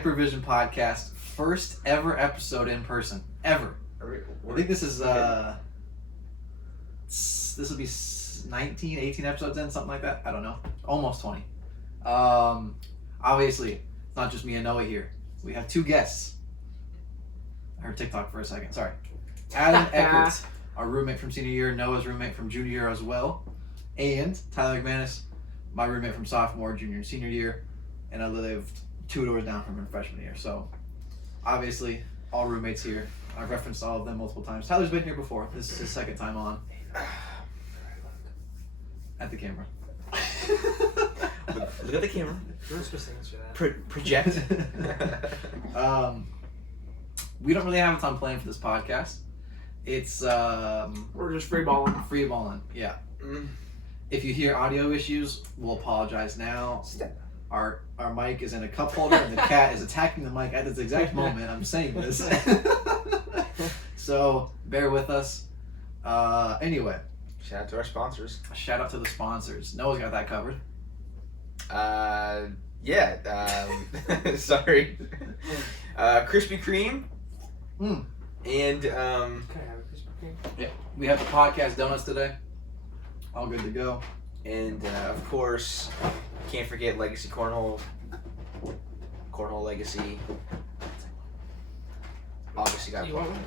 Hypervision podcast, first ever episode in person, ever. I think this is this will be 19, 18 episodes in, something like that. I don't know, almost 20. Obviously, it's not just me and Noah here. We have two guests. I heard TikTok for a second. Sorry, Adam Eckart, our roommate from senior year, Noah's roommate from junior year as well, and Tyler McManus, my roommate from sophomore, junior, and senior year, and I lived 2 doors down from him freshman year. So, obviously, all roommates here. I've referenced all of them multiple times. Tyler's been here before. This is his second time on. At the camera. Look at the camera. You're supposed to answer that. Project. We don't really have a ton planned for this podcast. It's We're just free balling. Free balling, yeah. If you hear audio issues, we'll apologize now. Our mic is in a cup holder and the cat is attacking the mic at this exact moment I'm saying this. So bear with us. Anyway. Shout out to our sponsors. Shout out to the sponsors. Noah's got that covered. Sorry. Krispy Kreme. Mm. And Can I have a Krispy Kreme? Yeah. We have the podcast donuts today. All good to go. And of course, can't forget Legacy Cornhole. Cornhole Legacy. Obviously got. You want one?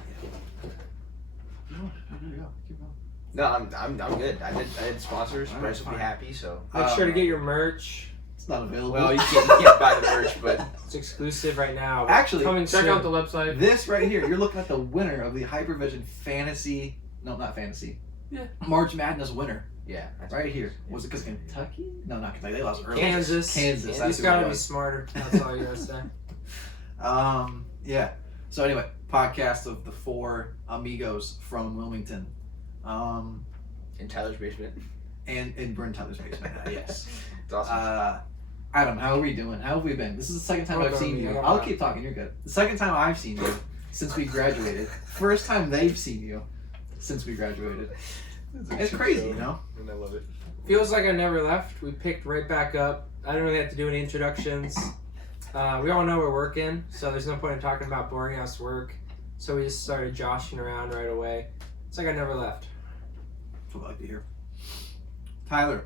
No, I'm good. I did sponsors. All right, Bryce will be fine. happy. So. Make sure to get your merch. It's not available. Well, you can't buy the merch, but It's exclusive right now. Actually, coming Check soon. out the website. this right here, you're looking at the winner of the Hypervision Fantasy. No, not Fantasy. Yeah. March Madness winner. yeah, that's Right here. Was it because Kentucky? No, not Kentucky. They lost early. Kansas. Kansas. You That's just who it gotta be was. smarter. That's all you gotta say. Yeah. So anyway, podcast of the 4 Amigos from Wilmington. In Tyler's basement. And in Bryn Tyler's basement. Yes. It's awesome. Adam, how are we doing? How have we been? This is the second time I've seen you. I'll keep talking. You're good. The second time I've seen you since we graduated. First time they've seen you since we graduated. It's crazy, you know? And I love it. Feels like I never left. We picked right back up. I didn't really have to do any introductions. We all know we're working, so there's no point in talking about boring ass work. So we just started joshing around right away. It's like I never left. That's what I like to hear. Tyler,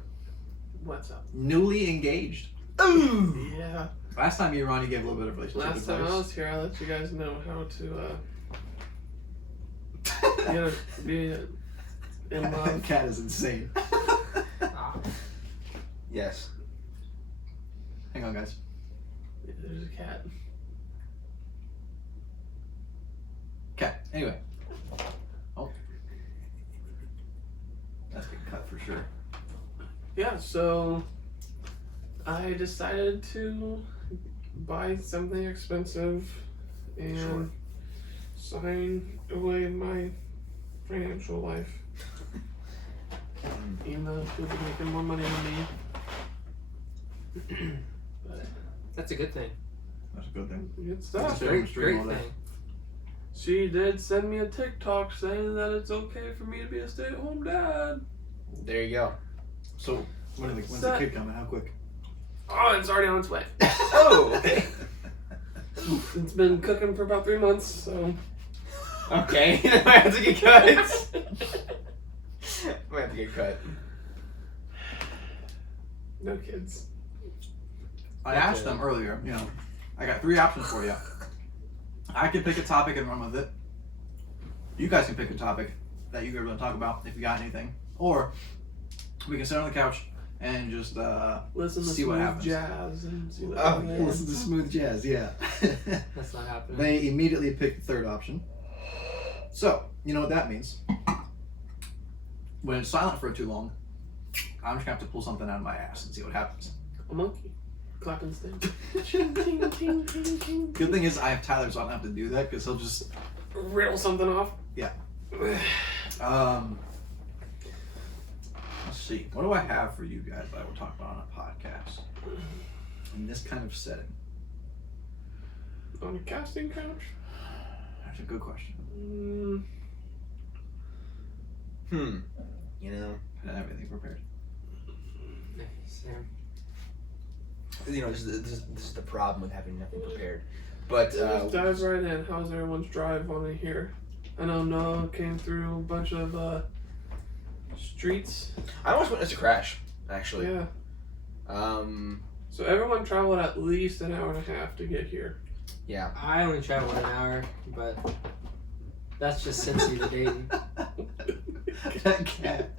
What's up? newly engaged. Ooh. Yeah. Last time you were on, you gave a little bit of relationship Last time I advice. was here, I let you guys know how to be in love. Cat is insane. Yes. Hang on, guys. There's a cat. Cat. Anyway. Oh. That's getting cut for sure. Yeah, so I decided to buy something expensive and sign away my financial life. Even though people are making more money than me. But That's a good thing. That's a good thing. good That's stuff. a Great stream all day. thing. She did send me a TikTok saying that it's okay for me to be a stay-at-home dad. There you go. So, when's the kid coming? How quick? Oh, it's already on its way. Oh. It's been cooking for about 3 months, so. Okay. I have to get cut. Might have to get cut. No kids. I asked them earlier, you know, I got 3 options for you. I can pick a topic and run with it. You guys can pick a topic that you guys want to talk about if you got anything. Or we can sit on the couch and just Listen to see what smooth happens. jazz and see what Oh, happens. yeah. Listen to smooth jazz, yeah. That's not happening. They immediately picked the 3rd option. So, you know what that means. When it's silent for too long, I'm just gonna have to pull something out of my ass and see what happens. A monkey. Clapping stick. Ching, ting, ting, ting, ting. Good thing is I have Tyler, so I don't have to do that because he'll just Riddle something off. Yeah. Let's see. What do I have for you guys that I would talk about on a podcast in this kind of setting? On a casting couch? That's a good question. You know. I didn't have anything prepared. Sam. this is the problem with having nothing prepared. But Just dive right in. How's everyone's drive on it here? I know Noah came through a bunch of streets. I almost witnessed a crash, actually. Yeah. Um, So everyone traveled at least an hour and a half to get here. yeah. I only traveled an hour, but that's just Cincy to Dayton. That cat.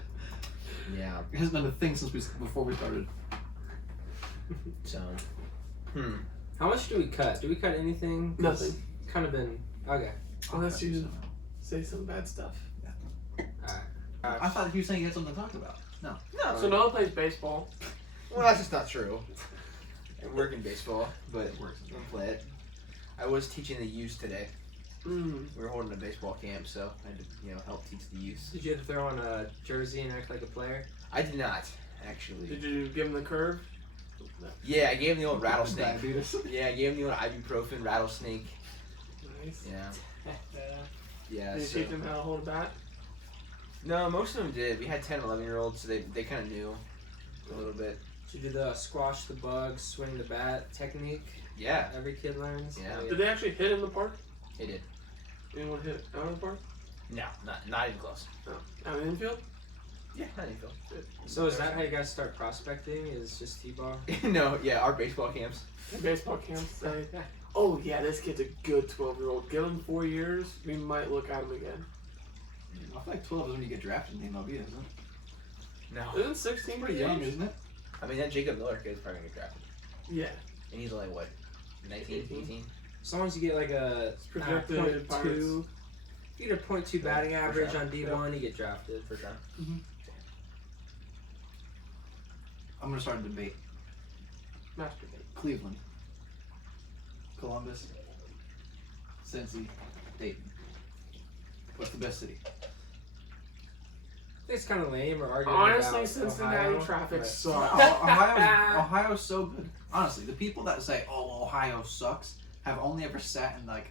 Yeah. It hasn't done a thing before we started. So, How much do we cut? Do we cut anything? 'Cause Nothing. it's kind of been okay. Unless you say some bad stuff. I thought you were saying you had something to talk about. No. No. So Noah plays baseball. Well, that's just not true. I work in baseball, but It works. I don't play it. I was teaching the youth today. Mm. We were holding a baseball camp, so I had to, help teach the youth. Did you have to throw on a jersey and act like a player? I did not, actually. Did you give him the curve? Yeah, I gave him the old rattlesnake. Diabetes. Yeah, I gave him the old ibuprofen rattlesnake. Nice. Yeah. Yeah. Did you So teach him how to hold a bat? no, most of them did. We had 10, 11-year-olds, so they kind of knew a little bit. Did you do the squash the bug, swing the bat technique? Yeah, Every kid learns. Yeah. Oh, Did they actually hit in the park? they did. Anyone hit out of the park? No, not even close. No. Out of the infield? Yeah, not even close. So is that how you guys start prospecting? Is just T-ball? No, yeah, our baseball camps. The baseball camps say, oh yeah, this kid's a good 12-year-old. Give him 4 years, we might look at him again. I feel like 12 is when you get drafted in the MLB, isn't it? No. Isn't 16 Pretty the young, age? isn't it? I mean, that Jacob Miller kid is probably going to get drafted. Yeah. And he's only, what, 19, 18? As long as you get like a projected .2, Pirates. you get a .2 batting for average sure. on D1, you get drafted. For sure. I'm going to start a debate. Masturbate. Cleveland, Columbus, Cincy, Dayton. What's the best city? I think it's kind of lame or arguing Honestly, about Cincinnati Ohio, traffic but- sucks. Ohio's so good. Honestly, the people that say, "Oh, Ohio sucks," have only ever sat in like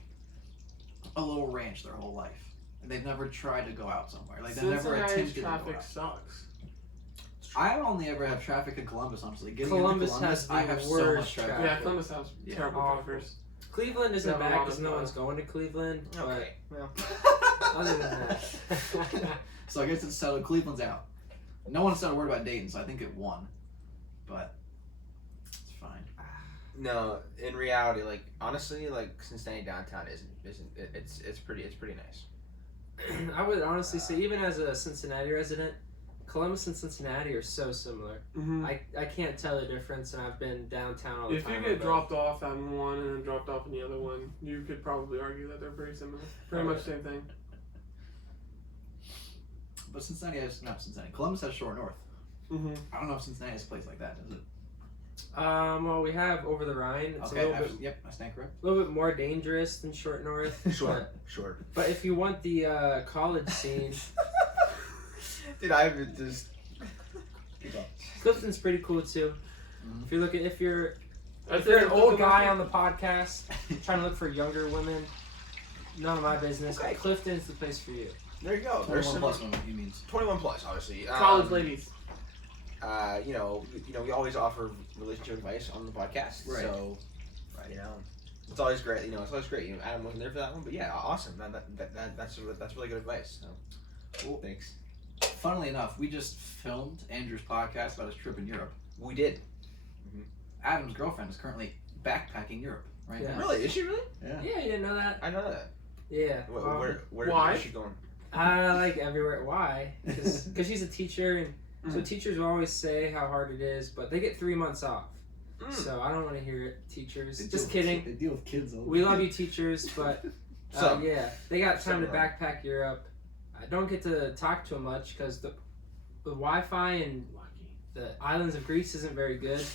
a little ranch their whole life, and they've never tried to go out somewhere. Like they've never Cincinnati's attempted to go traffic out. sucks. I only ever have traffic in Columbus. Honestly, getting Columbus into Columbus, has I the have so worst much traffic. traffic. Yeah, Columbus has Yeah. terrible Awful. drivers. Cleveland isn't Yeah, a bad lot because of, no one's going to Cleveland. Okay. Well. But other than that, So I guess it's settled. Cleveland's out. No one said a word about Dayton, so I think it won. But it's fine. No, in reality, like honestly, like Cincinnati downtown it's pretty nice. I would honestly say, even as a Cincinnati resident, Columbus and Cincinnati are so similar. Mm-hmm. I can't tell the difference, and I've been downtown all the If time. you on get both. dropped off on one and then dropped off in the other one, you could probably argue that they're pretty similar. Pretty much same thing. But Cincinnati has not Cincinnati. Columbus has Short North. Mm-hmm. I don't know if Cincinnati has a place like that, does it? Well, we have Over the Rhine. It's a little bit, Yep, I stand corred. a little bit more dangerous than Short North. Short. But if you want the college scene, Dude, I would just. Keep up. Clifton's pretty cool too. Mhm. If you're I if you're an think old Clifton- guy on the podcast trying to look for younger women, none of my business. Okay. Clifton's the place for you. There you go. There's 21 some plus women, he means. 21 plus, obviously. College ladies. You know, we always offer relationship advice on the podcast. Right. So, you know, it's always great. You know, it's always great. You know, Adam wasn't there for that one, but yeah, awesome. That's really good advice. So, Well, thanks. funnily enough, we just filmed Andrew's podcast about his trip in Europe. We did. Adam's girlfriend is currently backpacking Europe right Yeah. now. Really? Is she really? Yeah. Yeah, you didn't know that? I know that. Yeah. Where Why? is she going? Like everywhere. Why? Because she's a teacher, and so teachers will always say how hard it is, but they get 3 months off. So I don't want to hear it, teachers. They deal Just with kidding. They deal with kids all the We time. love you, teachers, but Some. yeah, they got time to Some backpack Europe. I don't get to talk to them much because the Wi-Fi in the islands of Greece isn't very good.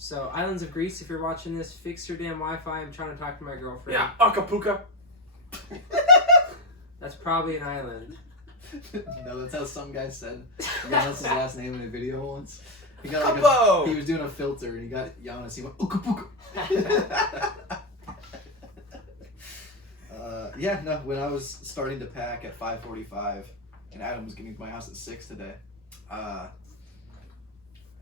So islands of Greece, if you're watching this, fix your damn Wi-Fi. I'm trying to talk to my girlfriend. Yeah, Acapulco. That's probably an island. No, that's how some guy said Giannis' last name in a video once. He got like Capo! he was doing a filter and he got Giannis. He went Ooka Pooka. Yeah, no. When I was starting to pack at 5:45, and Adam was getting to my house at 6 today,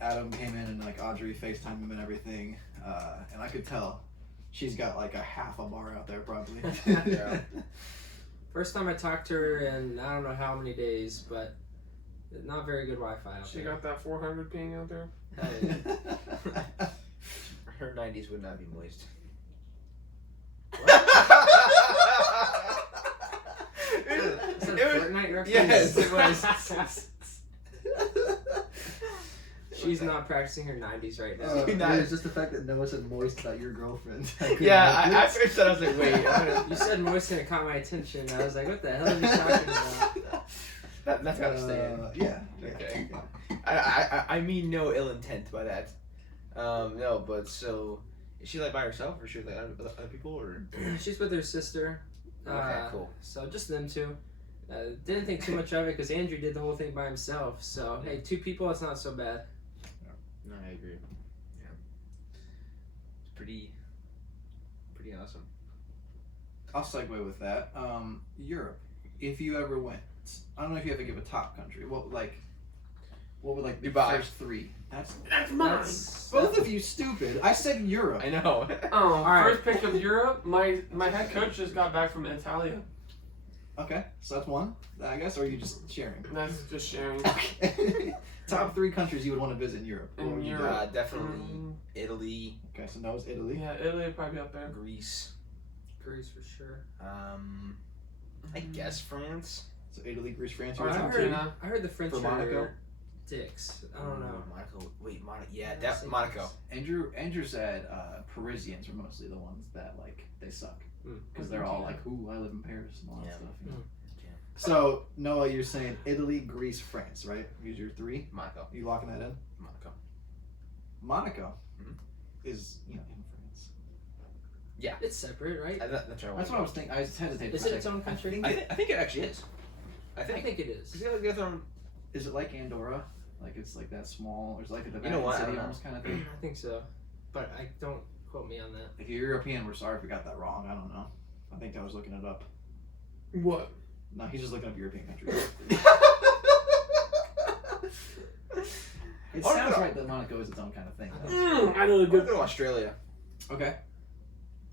Adam came in and like Audrey FaceTimed him and everything, and I could tell she's got like a half a bar out there probably. Yeah. First time I talked to her in I don't know how many days, but not very good Wi-Fi out She there. got that 400 ping out there. Her 90s would not be moist. Is that a Fortnite reference? Yes, it was. She's not practicing her 90s right now. It's just the fact that Noah said moist about your girlfriend. Yeah, I first thought I was like, wait. You said moist and it caught my attention. I was like, what the hell are you talking about? That's gotta stay in. Yeah. Okay. I mean no ill intent by that. No, but so is she like by herself or is she with like other people or? She's with her sister. Okay, cool. So just them two. Didn't think too much of it because Andrew did the whole thing by himself. So hey, 2 people, it's not so bad. No, I agree. Yeah. It's pretty awesome. I'll segue with that. Europe. If you ever went, I don't know if you have to give a top country. What would like the Dubai. first 3? That's mine. both of you stupid. I said Europe. I know. Oh, right. first pick of Europe. My head coach just got back from Italia. Okay, so that's one, I guess, or are you just sharing? That's just sharing. Okay. Top 3 countries you would want to visit in Europe. What In would you do? Europe. Definitely Italy, Okay, so Noah's Italy. Yeah, Italy would probably be up there. Greece. Greece for sure. I guess France. So Italy, Greece, France. Or Your I top heard, 2. I heard the French For Monaco? are dicks. I don't know. Monaco. Wait, Monaco. Yeah, Yeah, that same Monaco. Andrew said Parisians are mostly the ones that like they suck because they're all like, "Ooh, I live in Paris" and all that Yeah. stuff. You know? Mm. So Noah, you're saying Italy, Greece, France, right? Use your 3. Monaco. You locking that in? Monaco. Monaco Mhm. is in France. It's separate, right? That's right. That's what I was thinking. I just hesitated. Is for a it its second. own country? I think it actually is. I I think. think it is. Is it the other one? Is it like Andorra? Like it's like that small, or is it like the You know Vatican what? I City don't know. almost kind of thing? I think so, but I don't quote me on that. If you're European, we're sorry if we got that wrong. I don't know. I think I was looking it up. What? No, he's just looking up European countries. It sounds right that Monaco is its own kind of thing. I know the Go good. to Australia. Okay.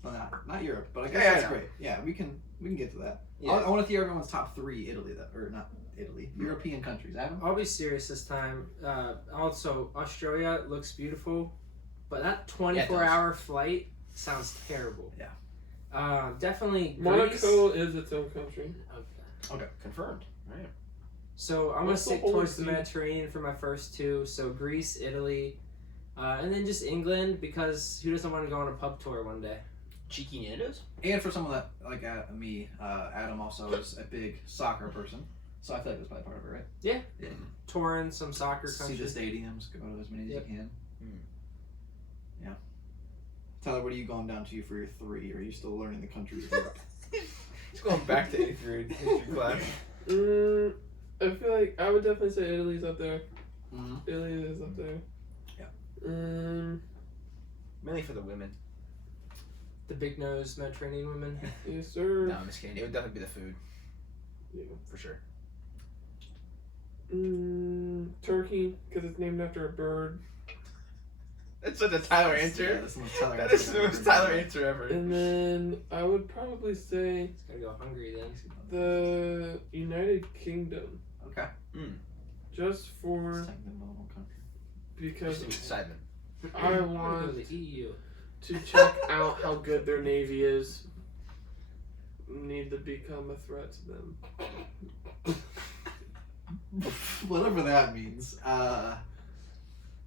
Well, not Europe, but I guess Yeah, that's yeah. great. Yeah, we can get to that. Yeah. I want to hear everyone's top 3 Italy, or not Italy, European countries. Adam? I'll be serious this time. Also, Australia looks beautiful, but that 24-hour flight sounds terrible. Yeah. Definitely Greece. Monaco is its own country. Okay. Confirmed. Right. So I'm What's the gonna stick Holy towards the See? Mediterranean for my first 2. So Greece, Italy, and then just England because who doesn't want to go on a pub tour one day? Cheeky Nando's. And for someone that, like me, Adam also is a big soccer person. So I feel like that's probably part of it, right? Yeah. Touring some soccer See the countries. stadiums, go to as many as Yep. you can. Mm. Yeah. Tyler, what are you going down to for your 3? Or are you still learning the countries of Europe? He's going back to 8th grade history class. I feel like I would definitely say Italy's up there. Mm-hmm. Italy is up there. Yeah. Mainly for the women. The big nose Mediterranean women. Yes, sir. No, I'm just kidding. It would definitely be the food. Yeah. For sure. Turkey, because it's named after a bird. That's such a Tyler Yeah, answer. that's the most Tyler That answer is the I've most ever Tyler heard. answer ever. And then I would probably say It's gonna go hungry then. the United Kingdom. Okay. Just for It's like the little country. because Simon. I I'm gonna go want to the EU. to check out how good their navy is. Need to become a threat to them. Whatever that means. We're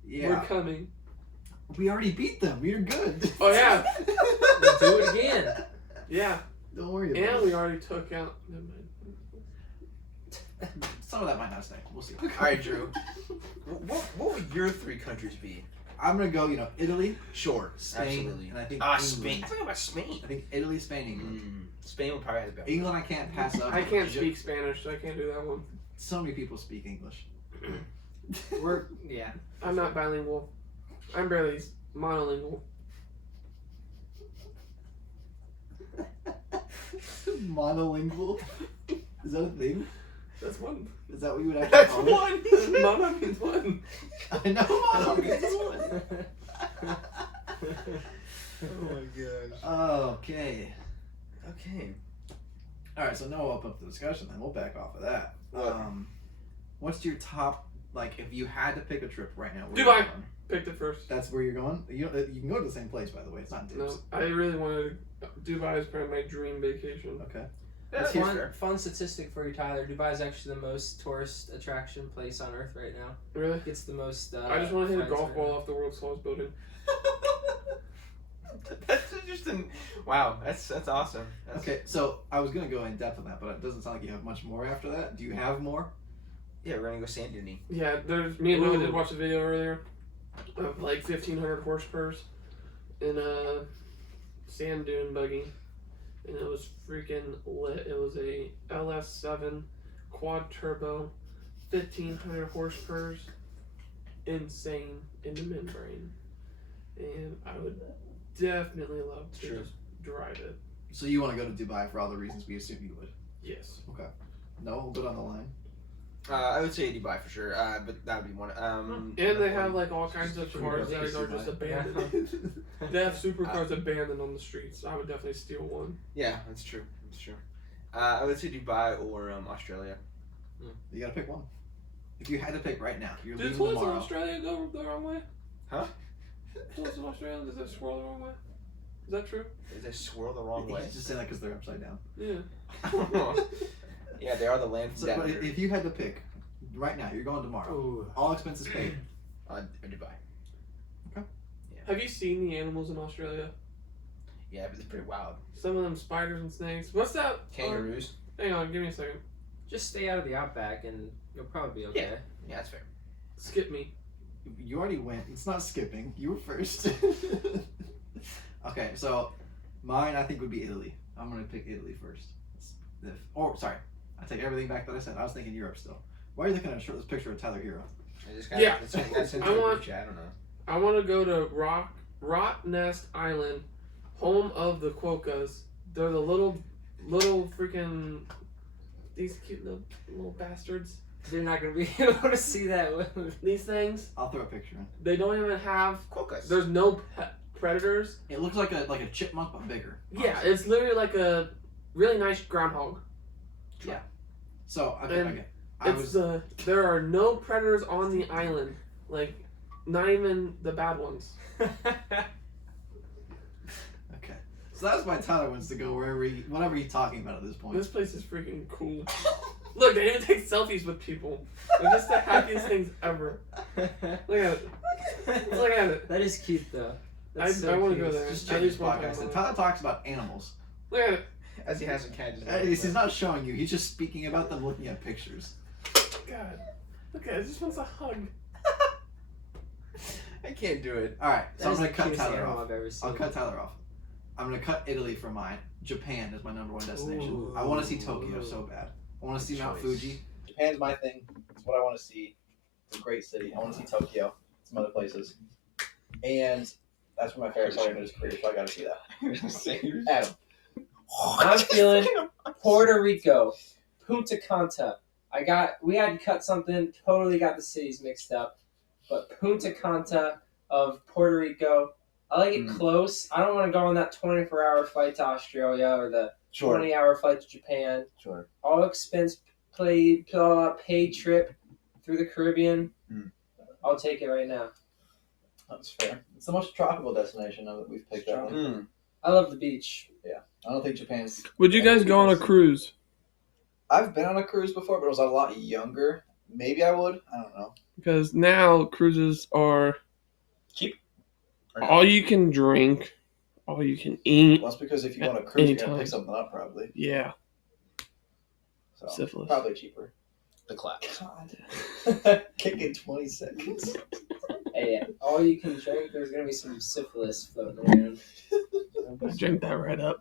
Yeah. coming. We already beat them. We're good. Oh, yeah. Let's do it again. Yeah, Don't worry about and it. we already took out. Never mind. Some of that might not stay. We'll see. All right, Drew. What would your 3 countries be? I'm gonna go. Italy, Sure. Spain, Absolutely. and I think Spain. England. I forgot about Spain. I think Italy, Spain, England. Spain would probably have the best. England, I can't pass up. I can't Egypt. speak Spanish, so I can't do that one. So many people speak English. Yeah. I'm not bilingual. I'm barely monolingual. Monolingual? Is that a thing? That's one. Is that what you would actually That's call it? one. Mono means one. I know mono means one. Oh my gosh. Okay. Okay. All right, so now we'll open up the discussion. Then we'll back off of that. What? What's your top? Like, if you had to pick a trip right now, where Dubai. you're going? Picked it first. That's where you're going. You can go to the same place, by the way. It's not No, tips. I really wanted Dubai is probably my dream vacation. Okay. That's Fun statistic for you, Tyler. Dubai is actually the most tourist attraction place on Earth right now. Really? It's the most. I just want to hit a flights golf right ball now. off the world's tallest building. That's just wow. That's awesome. That's, Okay, so I was gonna go in depth on that, but it doesn't sound like you have much more after that. Do you have more? Yeah, we're gonna go sand duning. Yeah, there's me and Noah did Ooh. watch a video earlier of like 1,500 horsepowers in a sand dune buggy, and it was freaking lit. It was a LS7 quad turbo, 1,500 horsepowers, insane in the membrane, and I would definitely love to True. just drive it. So you want to go to Dubai for all the reasons we assume you would? Yes. No, hold it on the line. I would say Dubai for sure. But that would be one. And they have like all kinds of cars that are just abandoned. They have supercars abandoned on the streets. I would definitely steal one. Yeah, that's true. That's true. I would say Dubai or Australia. You gotta pick one. If you had to pick right now, you're Did leaving toilets in tomorrow. Australia go the wrong way? Huh? Toilets in Australia, does that swirl the wrong way? Is that true? They swirl the wrong way. He's just saying that because they're upside down. Yeah. Yeah, they are the land from So, down but under. if you had to pick right now, you're going tomorrow. Ooh. All expenses paid. Dubai. Have you seen the animals in Australia? Yeah, but it's pretty wild. Some of them spiders and snakes. What's that? Kangaroos. Hang on, give me a second. Just stay out of the outback and you'll probably be okay. Yeah, that's fair. Skip me. You already went. It's not skipping. You were first. Okay, so mine I think would be Italy. I'm gonna pick Italy first. Sorry, I take everything back that I said. I was thinking Europe still. Why are you looking at a shirtless picture of Tyler Hero? I just got Yeah. That's in I want- I don't know. I want to go to Rot Nest Island, home of the quokkas. They're the little freaking these cute little bastards. They're not gonna be able to see that. These things, I'll throw a picture in. they don't even have. Quokkas. There's no predators. It looks like a chipmunk but bigger. Yeah, it's literally like a really nice groundhog. So And okay. There are no predators on the island, like not even the bad ones. Okay. So that's why Tyler wants to go whatever he's talking about at this point. This place is freaking cool. Look, they even take selfies with people. They're just the happiest things ever. Look at it. Look at it. That is cute though. I That's so want to cute. go there. Just At check least this one time. podcast. And Tyler talks about animals. Look at it. As he has a cat. He's not showing you. He's just speaking about them, looking at pictures. God. Look at it. It just wants a hug. I can't do it. All right, so That I'm is gonna the cut cutest Tyler animal off. I've ever seen. I'll cut Tyler off. I'm gonna cut Italy for mine. Japan is my number one destination. Ooh. I want to see Tokyo so bad. I want to see Good Mount choice. Fuji. Japan's my thing. It's what I want to see. It's a great city. I want to see Tokyo. Some other places. And that's where my favorite part of his career, so I gotta see that. Adam. I'm feeling Puerto Rico, Punta Cana. We had to cut something. Totally got the cities mixed up, but Punta Cana of Puerto Rico. I like it close. I don't want to go on that 24-hour flight to Australia or the 20-hour flight to Japan. Sure. All expense paid trip through the Caribbean. I'll take it right now. That's fair. It's the most tropical destination that we've picked up. I love the beach. I don't think Japan's. Would you guys go on a cruise? I've been on a cruise before, but it was a lot younger. Maybe I would. I don't know. Because now cruises are all you can drink, all you can eat. Well, that's because if you go on a cruise, you're gonna Anytime. pick something up probably. Yeah. So Syphilis. probably cheaper. The clap. God. Kick in 20 seconds. Hey, all you can drink. There's gonna be some syphilis floating around. Drink that right up.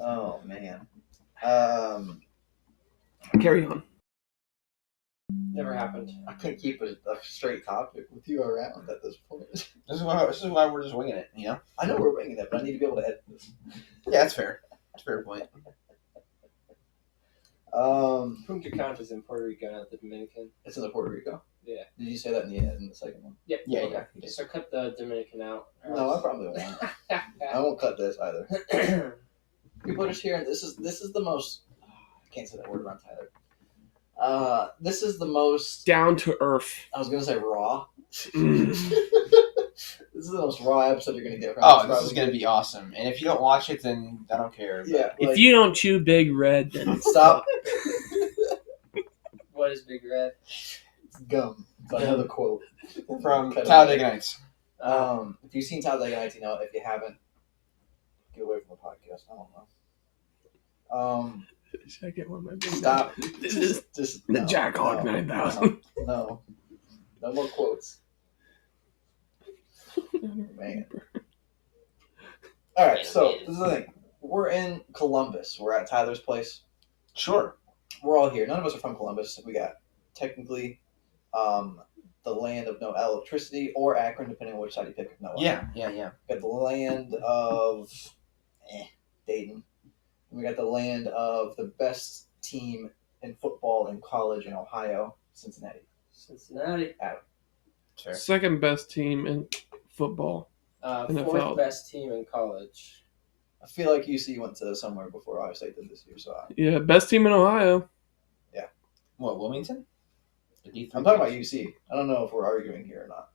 Oh man. Carry on. Never happened. I couldn't keep a straight topic with you around at this point. This is why we're just winging it, you know? I know we're winging it, but I need to be able to edit this. Yeah, that's fair. That's a fair point. Punta Canta's in Puerto Rico, not the Dominican. It's in the Puerto Rico. Yeah. Did you say that in the second one? Yep. Yeah, Okay. yeah. So cut the Dominican out. No, I probably won't. I won't cut this either. People are just hearing this is the most. I can't say that word around Tyler. This is the most Down to earth. I was gonna say raw. This is the most raw episode you're gonna get from us, Oh, this is gonna be awesome. And if you don't watch it, then I don't care. But Yeah. If you don't chew Big Red, then stop. What is Big Red? It's gum. It's another quote from Cut it. Talladega Nights. If you've seen Talladega Nights, you know it. If you haven't, get away from the podcast. I don't know. Should I get one of my big Stop. This is Just the no, Jack Hawk no, 9000. No. No more quotes. Man. All right, so this is the thing. We're in Columbus. We're at Tyler's place. Sure. We're all here. None of us are from Columbus. We got technically the land of no electricity, or Akron, depending on which side you pick. No. Yeah. We got the land of Dayton. We got the land of the best team in football in college in Ohio, Cincinnati. Fair. Second best team in football. NFL. Fourth best team in college. I feel like UC went to somewhere before Ohio State did this year, so Yeah, best team in Ohio. What, Wilmington? The D3 I'm talking about UC. I don't know if we're arguing here or not.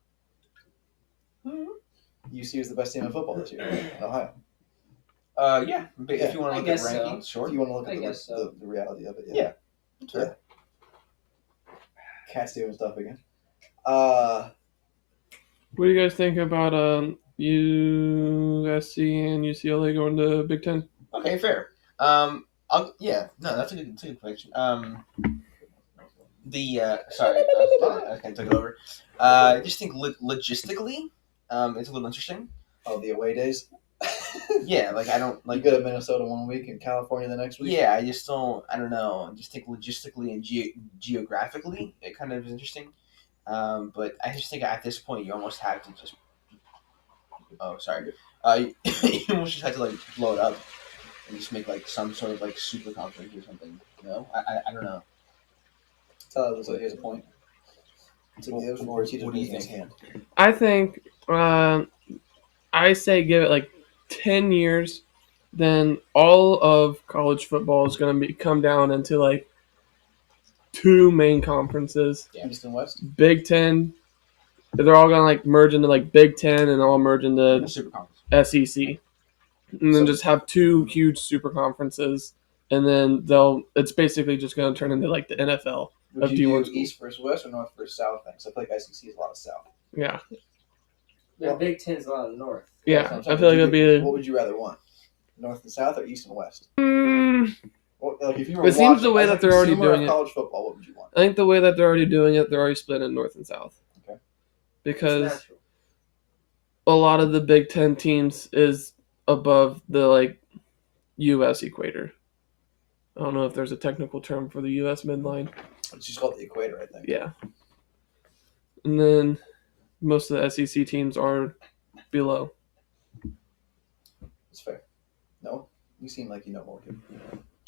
UC was the best team in football this year in Ohio. Yeah. But Yeah, if you want I to look at guess so. rankings, sure. If you want to look I at guess so. the reality of it, Yeah. yeah. Cat's doing stuff again. What do you guys think about USC and UCLA going to Big Ten? Okay, fair. That's a good question. Sorry, I kind of took it over. I just think logistically, it's a little interesting. Oh, the away days. Yeah, like I don't Like like. you go to Minnesota one week and California the next week. Yeah, I just don't. I don't know. I just think logistically and geographically, it kind of is interesting. But I just think at this point, you almost have to just. Oh, sorry. You almost just have to like blow it up and just make like some sort of like super conference or something. You know, I don't know. Tyler looks like he has a point. What do you think? Hand. I think I say give it like 10 years, then all of college football is going to come down into like two main conferences. Yeah. East and West. Big Ten, they're all going to like merge into like Big Ten and all merge into Super conference. SEC. And then just have two huge super conferences. And then it's basically just going to turn into like the NFL. Would Of you D1 do schools. East versus West or North versus South things? I feel like SEC is a lot of South. Yeah. The Big Ten's a lot of North. Yeah. That's what I'm I saying. feel like it'll be What would you rather want? North and South or East and West? Well, like if you were It seems the watching, way as that a they're already consumer of doing it. college football, what would you want? I think the way that they're already doing it, they're already split in North and South. Okay. Because It's natural. a lot of the Big Ten teams is above the like U.S. equator. I don't know if there's a technical term for the U.S. midline. It's just called the equator, I think. Yeah. And then most of the SEC teams are below. It's fair. No? You seem like you know more.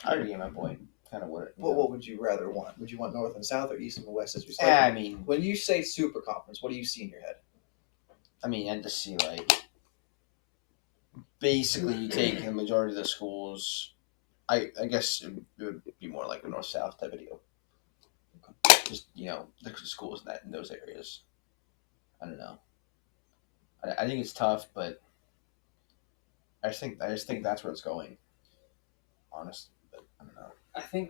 I already get my point. Kind of what. What would you rather want? Would you want North and South or East and West as you said? I mean, When you say super conference, what do you see in your head? I just see like basically you take the majority of the schools. I guess it would be more like a north south type of deal. Just the schools in those areas. I don't know. I think it's tough, but I just think that's where it's going. Honest, but I don't know.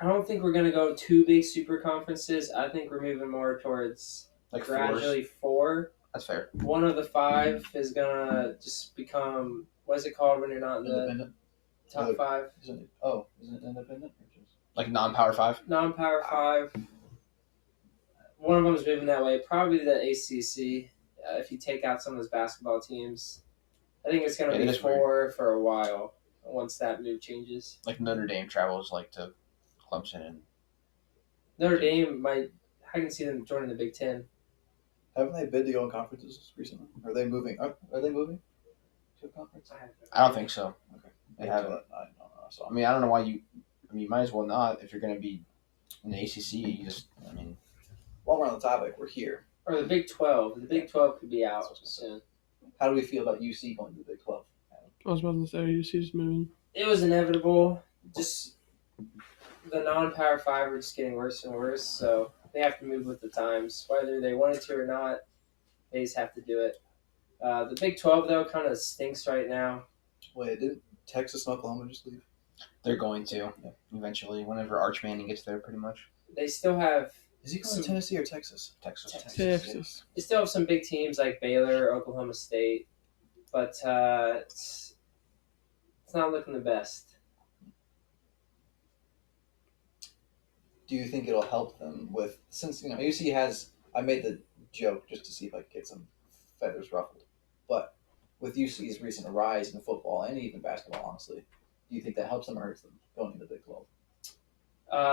I don't think we're gonna go two big super conferences. I think we're moving more towards Like gradually four. That's fair. One of the five is gonna just become, what is it called when you're not in the Independent? top five? Isn't it independent? Or just... Like non-power 5. Non-power five. One of them is moving that way. Probably the ACC. If you take out some of those basketball teams, I think it's gonna Yeah, be that is four for a while. Once that move changes, Like Notre Dame travels like to Clemson and Notre Dame might. I can see them joining the Big Ten. Haven't they bid to go in conferences recently? Are they moving? Are they moving to a conference? I don't think so. Okay. They haven't. I don't know. So, I mean, I don't know why mean, you might as well not if you're going to be in the ACC. While we're on the topic, we're here. Or the Big 12. The Big 12 could be out soon. How do we feel about UC going to the Big 12? I was about to say, you see, just moving. It was inevitable. Just the non-Power 5 are just getting worse and worse, so they have to move with the times. Whether they wanted to or not, they just have to do it. The Big 12, though, kind of stinks right now. Wait, didn't Texas and Oklahoma just leave? They're going to eventually, whenever Arch Manning gets there, pretty much. They still have Is he going to Tennessee or Texas? Texas. Texas. they still have some big teams like Baylor, Oklahoma State, but it's not looking the best. Do you think it'll help them with, since UC has, I made the joke just to see if I could get some feathers ruffled, but with UC's recent rise in football and even basketball, honestly, do you think that helps them or hurts them going to the Big 12?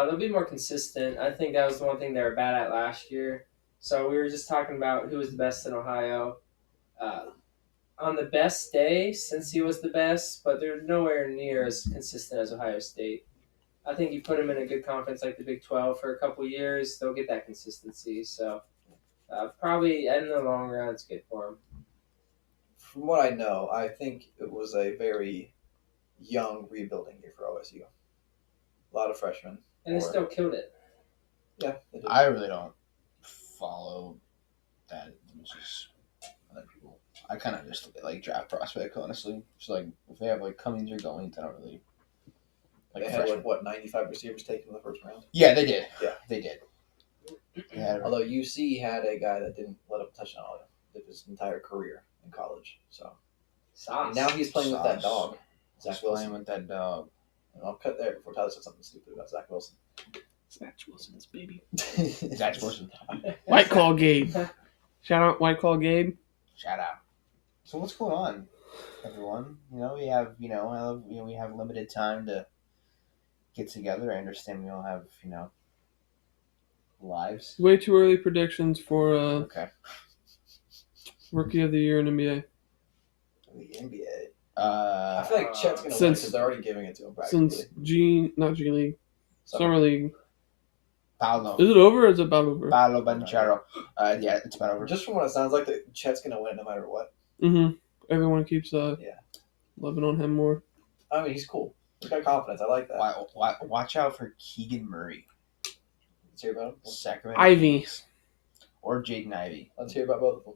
They'll be more consistent. I think that was the one thing they were bad at last year. So we were just talking about who was the best in Ohio. On the best day, Cincy was the best, but they're nowhere near as consistent as Ohio State. I think you put them in a good conference like the Big 12 for a couple years, they'll get that consistency. So probably in the long run, it's good for them. From what I know, I think it was a very young rebuilding year for OSU. A lot of freshmen. And they still killed it. Yeah, they did. I really don't follow that as much as other people. I kind of just look at like draft prospect, honestly. It's like if they have like comings or goings, I don't really like They had like what 95 receivers taken in the first round. Yeah, they did. Yeah. They did. Yeah. Although UC had a guy that didn't let up a touchdown all his entire career in college, so and now he's playing with that dog, Zach Wilson. Playing with that dog. And I'll cut there before Tyler said something stupid about Zach Wilson. Zach Wilson's baby. Zach Wilson. White Claw Gabe. Shout out White Claw Gabe. Shout out. So what's going on, everyone? We have we have limited time to get together. I understand we all have lives. Way too early predictions for Okay. Rookie of the Year in NBA. The NBA. I feel like Chet's gonna win because they're already giving it to him practically. Since not G League, Summer League. Paolo. Is it over or is it about over? Paolo Banchero. Yeah, it's about over. Just from what it sounds like, that Chet's gonna win no matter what. Mm-hmm. Everyone keeps Yeah. loving on him more. I mean, he's cool. He's got confidence. I like that. Watch out for Keegan Murray. Let's hear about him. Sacramento. Ivy. Or Jaden Ivey. Let's hear about both of them.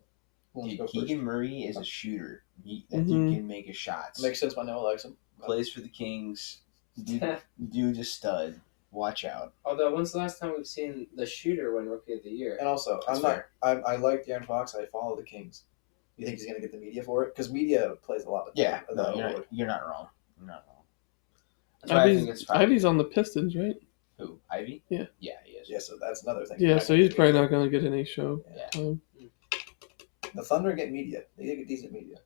Who wants to go Keegan first? Murray is a shooter. That dude can make his shots. Makes sense. My Noah likes him. Plays for the Kings. Dude's a stud. Watch out. Although, when's the last time we've seen the shooter win Rookie of the Year? And also, That's I like De'Aaron Fox. I follow the Kings. You think he's gonna get the media for it? Because media plays a lot of Yeah, of no, that you're award. not wrong. You're not wrong. That's why I think it's fine. Ivy's on the Pistons, right? Who? Ivy? Yeah. Yeah, he is. Yeah, so that's another thing. Yeah, so he's probably not going to get any show Yeah. time. The Thunder get media. They get decent media.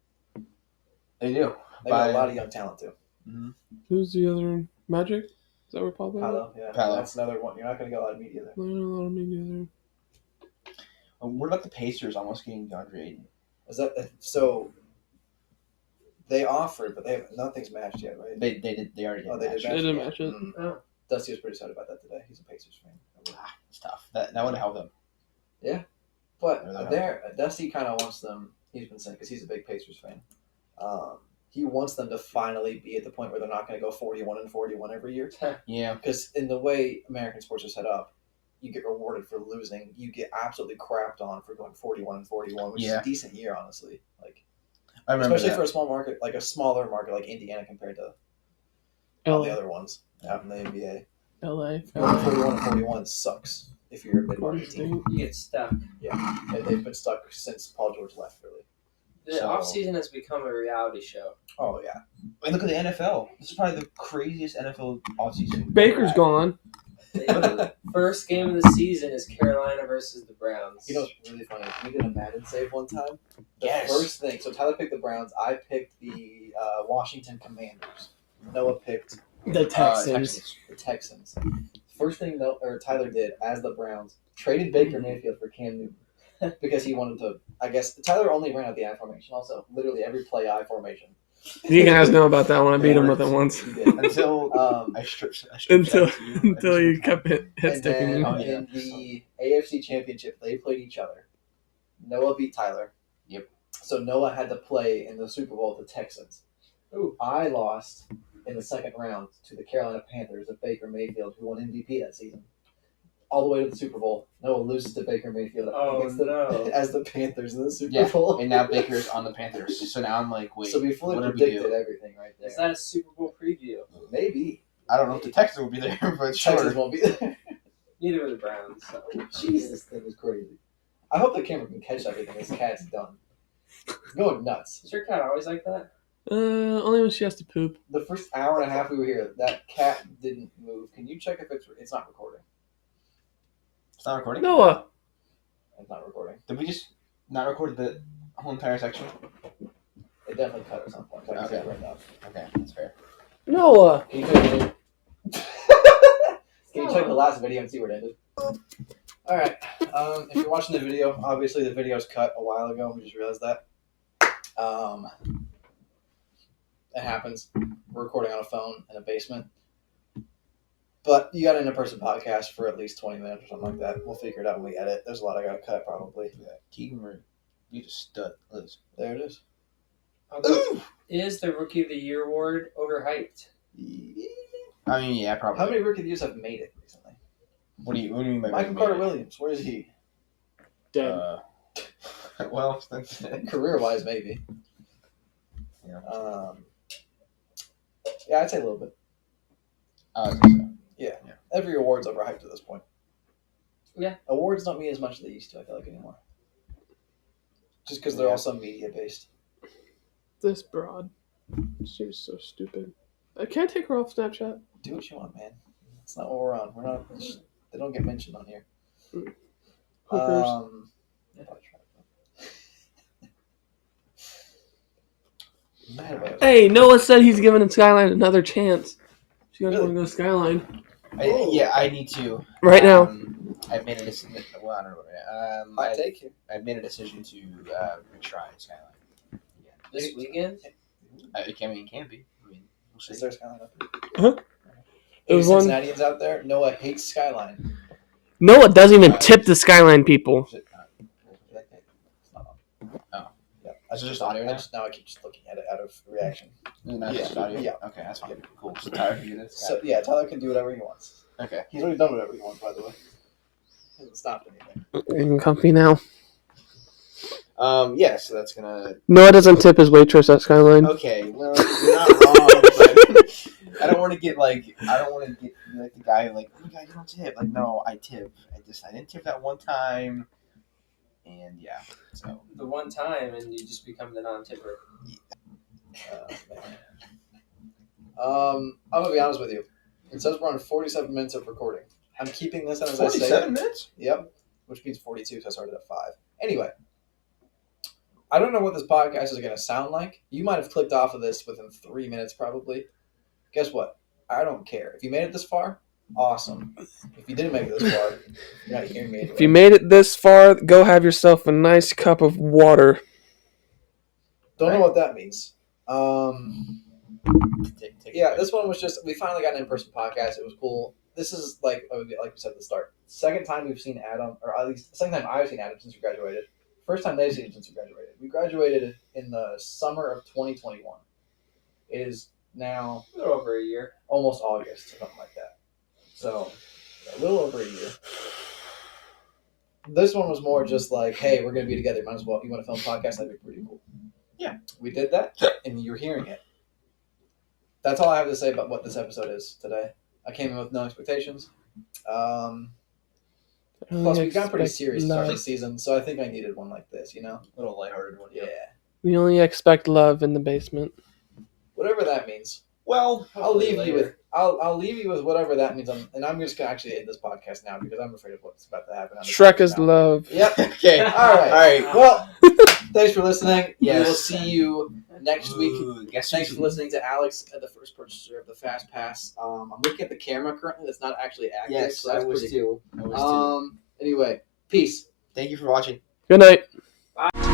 They do. They got a lot of young talent too. Mm-hmm. Who's the other Magic? Is that where Pablo? Paolo, yeah. Paolo. That's another one. You're not gonna get a lot of media there. No, a lot of media there. What about the Pacers almost getting DeAndre Ayton? Is that so? They offered, but nothing's matched yet, right? They did. They already did. Oh, they did match. They didn't match it. Oh. Dusty was pretty excited about that today. He's a Pacers fan. It's tough. That would help them. But Yeah. Dusty kind of wants them. He's been saying because he's a big Pacers fan. He wants them to finally be at the point where they're not going to go 41-41 every year. Yeah. Because in the way American sports are set up, you get rewarded for losing. You get absolutely crapped on for going 41-41, which is a decent year, honestly. Like, I remember especially that. for a small market, like a smaller market like Indiana compared to all the other ones out in the NBA. LA. Going 41-41 sucks if you're a mid-market team. You get stuck. Yeah, and they've been stuck since Paul George left, really. The offseason has become a reality show. Oh, yeah. And look at the NFL. This is probably the craziest NFL offseason. Baker's gone. The first game of the season is Carolina versus the Browns. You know what's really funny? We did a Madden save one time. The Yes. first thing, so Tyler picked the Browns. I picked the Washington Commanders. Noah picked The Texans. the Texans. First thing Tyler did as the Browns, traded Baker Mayfield for Cam Newton. Because he wanted to, I guess, Tyler only ran out the I formation also. Literally every play I formation. You can ask him about that one. I beat him Yeah. with it once. He did. Until Um, I stripped Until shots to you. until you kept hit and sticking then me. Oh, yeah. in the AFC Championship, they played each other. Noah beat Tyler. Yep. So Noah had to play in the Super Bowl with the Texans. Ooh. I lost in the second round to the Carolina Panthers of Baker Mayfield, who won MVP that season. All the way to the Super Bowl. Noah loses to Baker Mayfield as the Panthers in the Super Bowl. And now Baker's on the Panthers. So now I'm like, wait. So we fully what did we predicted do? everything right there. Is that a Super Bowl preview? Maybe. I don't know if the Texans will be there, but Texans sure. won't be there. Neither were the Browns. So. Jeez, this thing is crazy. I hope the camera can catch everything. This cat's done. Going nuts. Is your cat always like that? Only when she has to poop. The first hour and a half we were here, that cat didn't move. Can you check if it's not recording? It's not recording? Noah. It's not recording. Did we just not record the whole entire section? It definitely cut at some point. So I can see it right now. Okay, that's fair. Noah. Can you check Can you check the last video and see where it ended? Alright. If you're watching the video, obviously the video's cut a while ago. We just realized that. It happens. We're recording on a phone in a basement. But you got an in-person podcast for at least 20 minutes or something like that. We'll figure it out when we edit. There's a lot I gotta cut probably. Yeah, Keegan Murray. You just stud. Liz. There it is. Is the Rookie of the Year award overhyped? I mean, yeah, probably. How many rookie years have made it recently? What do you mean by Michael Carter Williams, where is he? Dead. Well, Career-wise, maybe. Yeah. Yeah, I'd say a little bit. I think so. Yeah. Every award's overhyped at this point. Yeah. Awards don't mean as much as they used to, I feel like, anymore. Just because they're all so media-based. This broad. She was so stupid. I can't take her off Snapchat. Do what you want, man. That's not what we're on. We're not. They don't get mentioned on here. Hookers. Hey, Noah said he's giving Skyline another chance. If you guys want to go Skyline I need to. right now. I've made a decision. Well, I don't know. I take you. I've made a decision to retry Skyline. This weekend? It can be. I mean, we'll see. Is there Skyline up Huh? here? It was Any one. Cincinnatians out there? Noah hates Skyline. Noah doesn't even tip the Skyline people. Is it not? It's not on. Oh. Yeah. Is it just audio now? Now I keep just looking at it out of reaction. Is it not just Yeah. audio? Yeah. Okay, that's fine. Cool. So Tyler can do this. So yeah, Tyler can do whatever he wants. Okay. He's already done whatever he wants, by the way. He hasn't stopped anything. You can comfy now. Yeah. So that's gonna. Noah doesn't tip his waitress at Skyline. Okay. Well, you're not wrong, but I don't want to get like the guy who like, oh my god, you don't tip. Like, no, I tip. I didn't tip that one time, and yeah. So The one time, and you just become the non-tipper. I'm gonna be honest with you. It says we're on 47 minutes of recording. I'm keeping this in as I say. 47 minutes. Yep, which means 42 because I started at 5. Anyway, I don't know what this podcast is going to sound like. You might have clicked off of this within 3 minutes probably. Guess what? I don't care. If you made it this far, awesome. If you didn't make it this far, you're not hearing me anyway. If you made it this far, go have yourself a nice cup of water. Don't know what that means. Take Yeah, this one was just, we finally got an in-person podcast. It was cool. This is like we said at the start. Second time we've seen Adam, or at least second time I've seen Adam since we graduated. First time they've seen him since we graduated. We graduated in the summer of 2021. It is now A little over a year. almost August or something like that. So a little over a year. This one was more just like, hey, we're gonna be together. Might as well. You want to film a podcast? That'd be pretty cool. Yeah, we did that, and you're hearing it. That's all I have to say about what this episode is today. I came in with no expectations. Plus, we've gotten pretty serious to start the season, so I think I needed one like this, you know? a little lighthearted one. Yeah. We only expect love in the basement. Whatever that means. Well, I'll leave you with I'll leave you with whatever that means. I'm just gonna actually end this podcast now because I'm afraid of what's about to happen. Shrek is love. Yep. Okay. All right. Well, thanks for listening. Yes. We will see you next week. Guess Thanks for listening to Alex, the first purchaser of the Fast Pass. I'm looking at the camera currently. That's not actually accurate. Yes, so that's I was pretty too. cool. Anyway, peace. Thank you for watching. Good night. Bye.